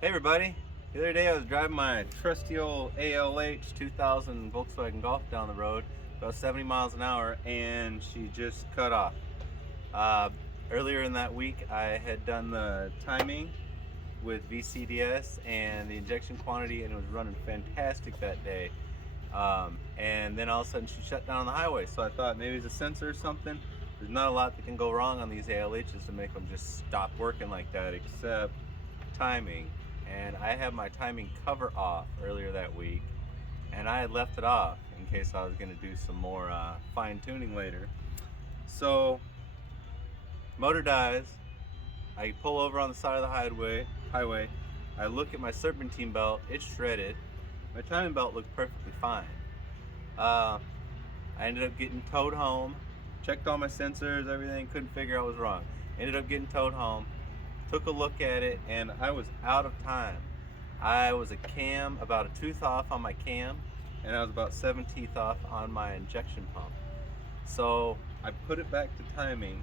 Hey everybody, the other day I was driving my trusty old ALH 2000 Volkswagen Golf down the road, about 70 miles an hour, and she just cut off. Uh, Earlier in that week I had done the timing with VCDS and the injection quantity, and it was running fantastic that day. And then all of a sudden she shut down on the highway, so I thought maybe it's a sensor or something. There's not a lot that can go wrong on these ALHs to make them just stop working like that, except timing. And I had my timing cover off earlier that week, and I had left it off in case I was going to do some more fine tuning later. So motor dies. I pull over on the side of the highway. I look at my serpentine belt. It's shredded. My timing belt looked perfectly fine. I ended up getting towed home. Checked all my sensors, everything. Couldn't figure out what was wrong. Ended up getting towed home. Took a look at it, and I was out of time. I was about a tooth off on my cam, and I was about 7 teeth off on my injection pump. So I put it back to timing,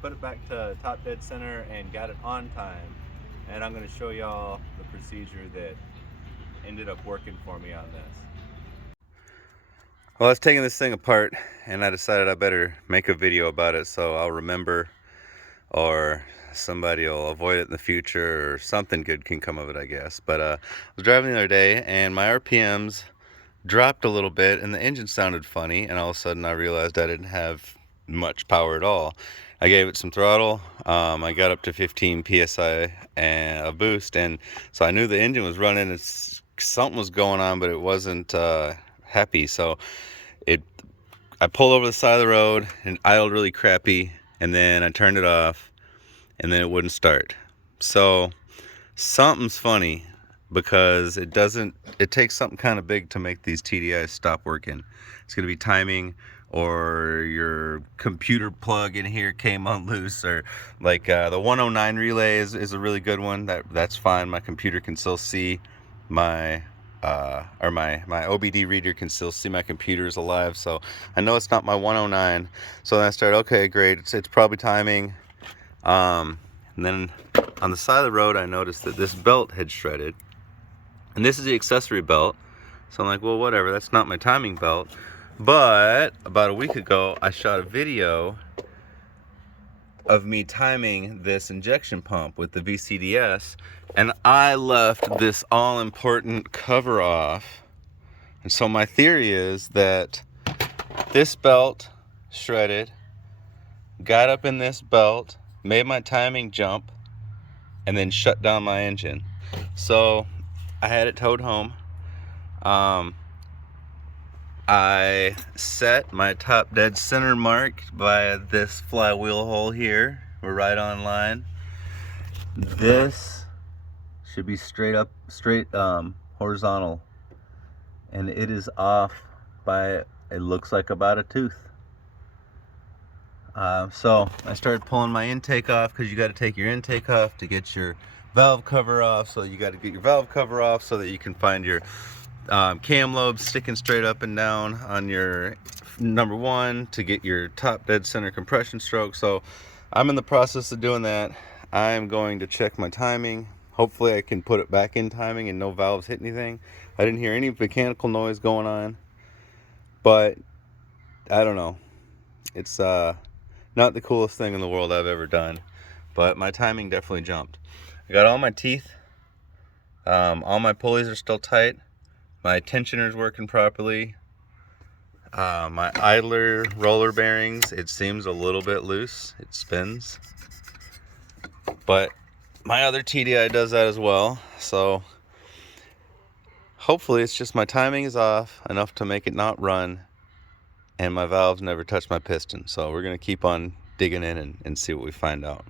put it back to top dead center, and got it on time. And I'm going to show y'all the procedure that ended up working for me on this. Well, I was taking this thing apart, and I decided I better make a video about it so I'll remember, or somebody will avoid it in the future, or something good can come of it, I guess. But I was driving the other day, and my RPMs dropped a little bit, and the engine sounded funny, and all of a sudden I realized I didn't have much power at all. I gave it some throttle. I got up to 15 psi and a boost, and so I knew the engine was running. Something was going on, but it wasn't happy. So I pulled over the side of the road and idled really crappy, and then I turned it off, and then it wouldn't start. So something's funny, because it takes something kind of big to make these TDIs stop working. It's going to be timing, or your computer plug in here came loose, or like the 109 relay is a really good one. That's fine. My computer can still see my my OBD reader can still see my computer is alive, so I know it's not my 109. So then I started, okay, great, it's probably timing. And then on the side of the road I noticed that this belt had shredded, and this is the accessory belt. So I'm like, well, whatever, that's not my timing belt. But about a week ago I shot a video of me timing this injection pump with the VCDS, and I left this all-important cover off. And so my theory is that this belt shredded, got up in this belt, made my timing jump, and then shut down my engine. So I had it towed home. I set my top dead center mark by this flywheel hole here. We're right on line. This should be straight horizontal, and it is off by, it looks like, about a tooth. So I started pulling my intake off, because you got to take your intake off to get your valve cover off. So you got to get your valve cover off so that you can find your cam lobes sticking straight up and down on your number one to get your top dead center compression stroke. So I'm in the process of doing that. I'm going to check my timing. Hopefully I can put it back in timing and no valves hit anything. I didn't hear any mechanical noise going on, but I don't know. It's not the coolest thing in the world I've ever done, but my timing definitely jumped. I got all my teeth. All my pulleys are still tight. My tensioner's working properly. My idler roller bearings, it seems a little bit loose. It spins. But my other TDI does that as well. So hopefully it's just my timing is off enough to make it not run, and my valves never touch my piston. So we're going to keep on digging in and see what we find out.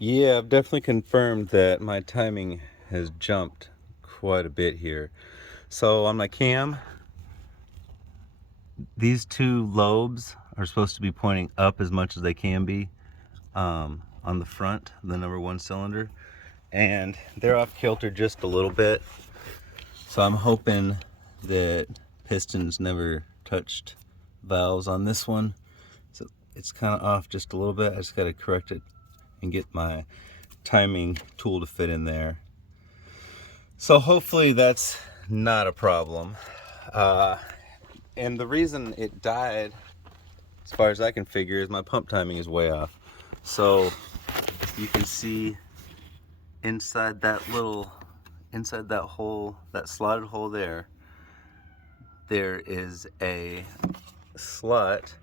Yeah, I've definitely confirmed that my timing has jumped quite a bit here. So on my cam, these two lobes are supposed to be pointing up as much as they can be on the front, the number one cylinder, and they're off kilter just a little bit. So I'm hoping that pistons never touched valves on this one. So it's kind of off just a little bit. I just got to correct it and get my timing tool to fit in there. So hopefully that's not a problem. And the reason it died, as far as I can figure, is my pump timing is way off. So you can see inside that hole, that slotted hole there is a slot.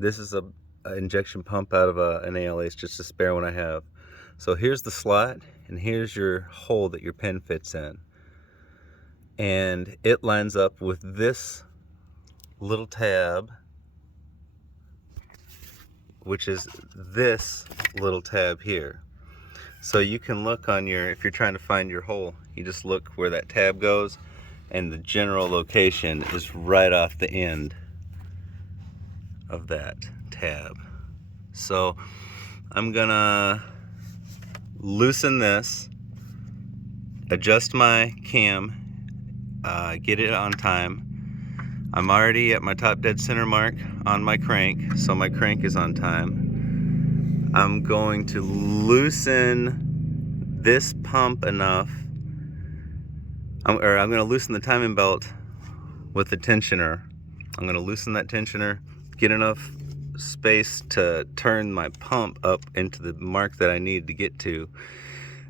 This is a injection pump out of an ALH, just a spare one I have. So here's the slot, and here's your hole that your pen fits in. And it lines up with this little tab, which is this little tab here. So you can look on your, if you're trying to find your hole, you just look where that tab goes, and the general location is right off the end of that tab. So I'm gonna loosen this, adjust my cam, get it on time. I'm already at my top dead center mark on my crank, so my crank is on time. I'm going to loosen this pump enough, I'm going to loosen the timing belt with the tensioner. I'm going to loosen that tensioner, get enough space to turn my pump up into the mark that I need to get to,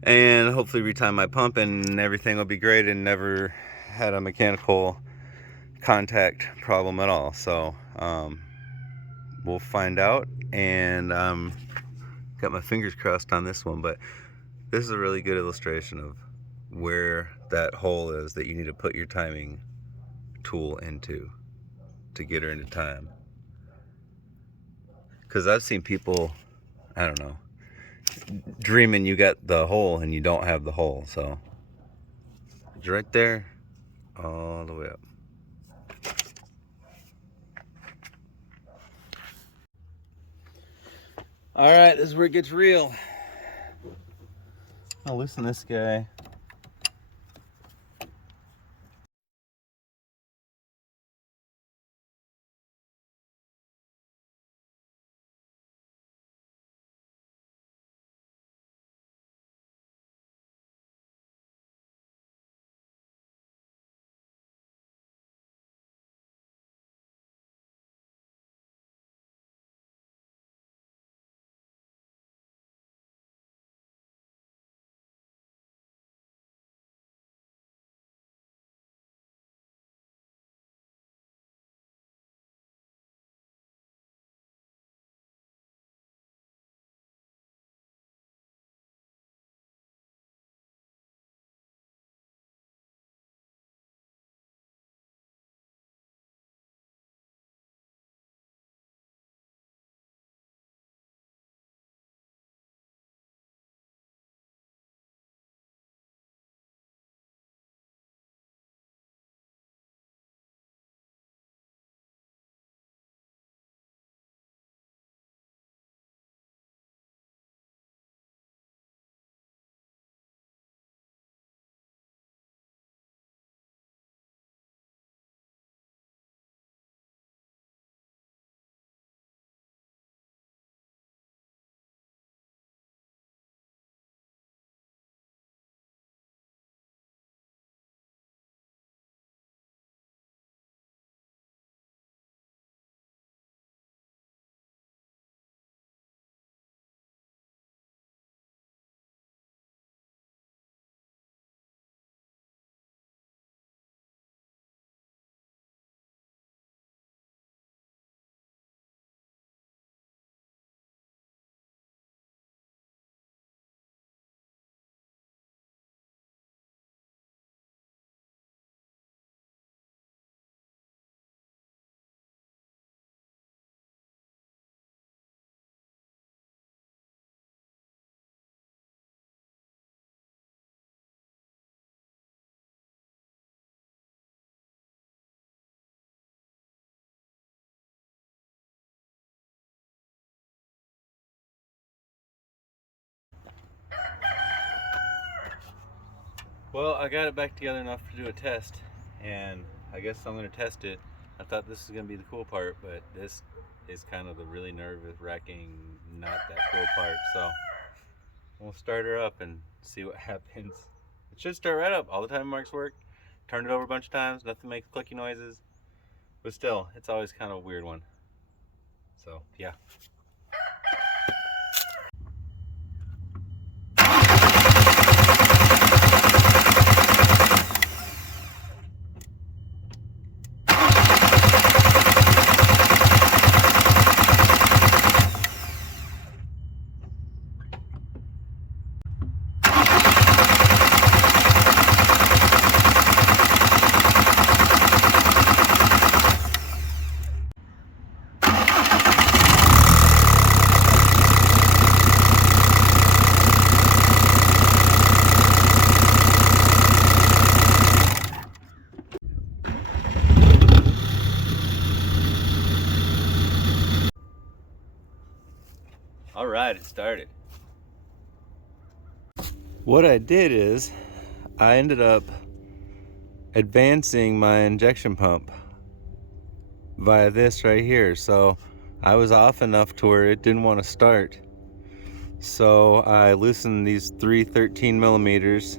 and hopefully retime my pump and everything will be great and never had a mechanical contact problem at all. So we'll find out, and got my fingers crossed on this one, but this is a really good illustration of where that hole is that you need to put your timing tool into to get her into time. Because I've seen people, I don't know, dreaming you got the hole and you don't have the hole. So it's right there all the way up. All right, this is where it gets real. I'll loosen this guy. Well, I got it back together enough to do a test, and I guess I'm going to test it. I thought this was going to be the cool part, but this is kind of the really nerve-wracking, not that cool part. So we'll start her up and see what happens. It should start right up. All the time marks work. Turned it over a bunch of times. Nothing makes clicky noises. But still, it's always kind of a weird one. So, yeah. All right, it started. What I did is I ended up advancing my injection pump via this right here. So I was off enough to where it didn't want to start. So I loosened these three 13 millimeters,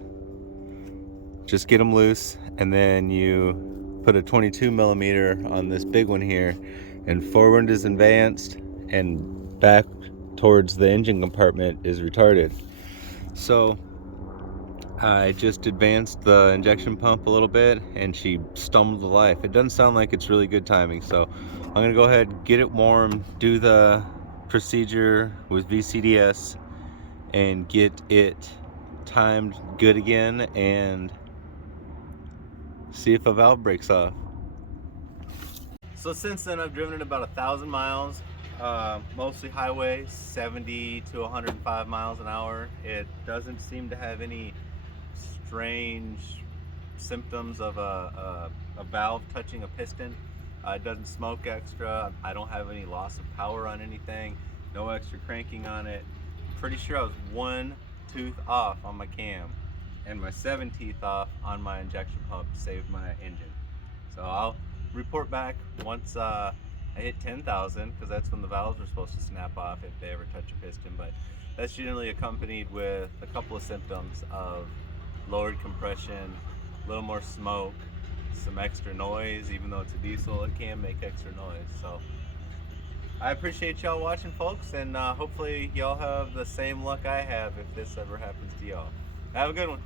just get them loose, and then you put a 22 millimeter on this big one here, and forward is advanced and back towards the engine compartment is retarded. So I just advanced the injection pump a little bit and she stumbled to life. It doesn't sound like it's really good timing, so I'm gonna go ahead, get it warm, do the procedure with VCDS and get it timed good again and see if a valve breaks off. So since then I've driven it about 1,000 miles, mostly highway, 70 to 105 miles an hour. It doesn't seem to have any strange symptoms of a valve touching a piston. It doesn't smoke extra. I don't have any loss of power on anything, no extra cranking on it. Pretty sure I was one tooth off on my cam and my 7 teeth off on my injection pump saved my engine. So I'll report back once I hit 10,000, because that's when the valves are supposed to snap off if they ever touch a piston. But that's generally accompanied with a couple of symptoms of lowered compression, a little more smoke, some extra noise. Even though it's a diesel, it can make extra noise. So I appreciate y'all watching, folks, and hopefully y'all have the same luck I have if this ever happens to y'all. Have a good one.